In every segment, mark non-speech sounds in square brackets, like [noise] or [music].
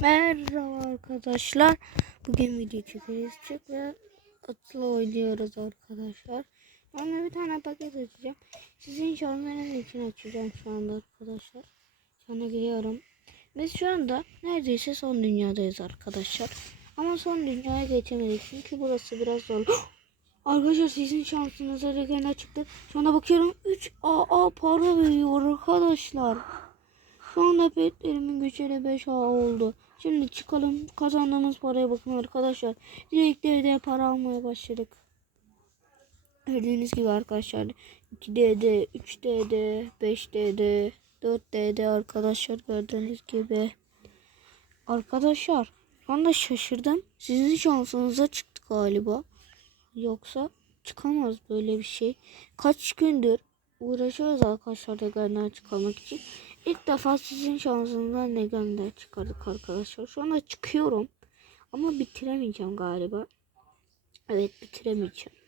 Merhaba arkadaşlar. Bugün video çekeceğiz ve atlı oynuyoruz arkadaşlar. De bir tane paket açacağım. Sizin şarkılarınız için açacağım şu anda arkadaşlar. Sonra giriyorum. Biz şu anda neredeyse son dünyadayız arkadaşlar. Ama son dünyaya geçemedik çünkü burası biraz zor. [gasps] Arkadaşlar sizin şansınıza regana çıktı. Şu anda bakıyorum 3 AA para veriyor arkadaşlar. Şu anda petlerimin güçleri 5A oldu. Şimdi çıkalım kazandığımız paraya bakın arkadaşlar. Direkt evde para almaya başladık. Gördüğünüz gibi arkadaşlar 2D'de, 3D'de, 5D'de, 4D'de arkadaşlar gördüğünüz gibi. Arkadaşlar şu anda şaşırdım. Sizin şansınıza çıktı galiba. Yoksa çıkamaz böyle bir şey. Kaç gündür uğraşıyoruz arkadaşlar Negan'dan çıkarmak için. İlk defa sizin şansınızdan Negan'dan çıkardık arkadaşlar. Şu anda çıkıyorum. Ama bitiremeyeceğim galiba. Evet bitiremeyeceğim.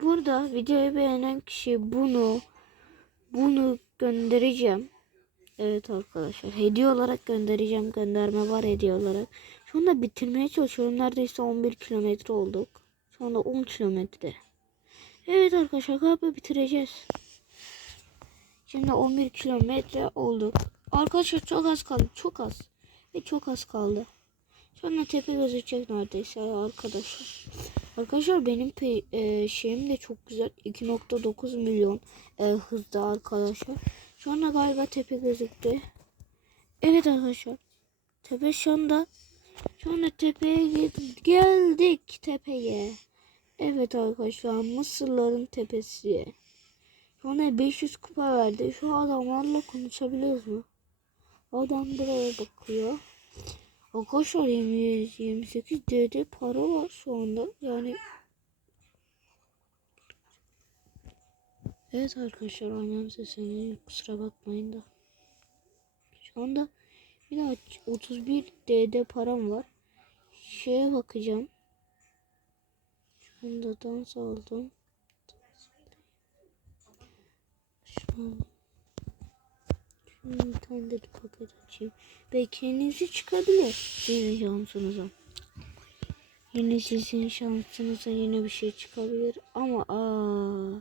Burada videoyu beğenen kişi bunu bunu göndereceğim. Evet arkadaşlar hediye olarak göndereceğim. Gönderme var hediye olarak. Şu anda bitirmeye çalışıyorum. Neredeyse 11 kilometre olduk. Şu anda 10 kilometre. Evet arkadaşlar galiba bitireceğiz. Şimdi 11 kilometre olduk. Arkadaşlar çok az kaldı. Çok az. Ve çok az kaldı. Anda tepe gözükecek neredeyse arkadaşlar. Arkadaşlar benim e, şeyim de çok güzel. 2.9 milyon e, hızda arkadaşlar. Şu anda galiba tepe gözüktü. Evet arkadaşlar. Tepe şu anda şu anda tepeye gel- geldik tepeye. Evet arkadaşlar Mısırların tepesi. Şu anda 500 kupa verdi. Şu adamlarla konuşabiliyoruz mu? Adam buraya bakıyor. Arkadaşlar 20, 28 DD para var şu anda. Yani Evet arkadaşlar annem sesini kusura bakmayın da. Şu anda bir daha 31 DD param var. Şeye bakacağım. Şu anda dans aldım. Şu an Şimdi tane de paket açayım. Belki yenisi çıkabilir. Sizin şansınıza. Yine sizin şansınıza yine bir şey çıkabilir. Ama aa,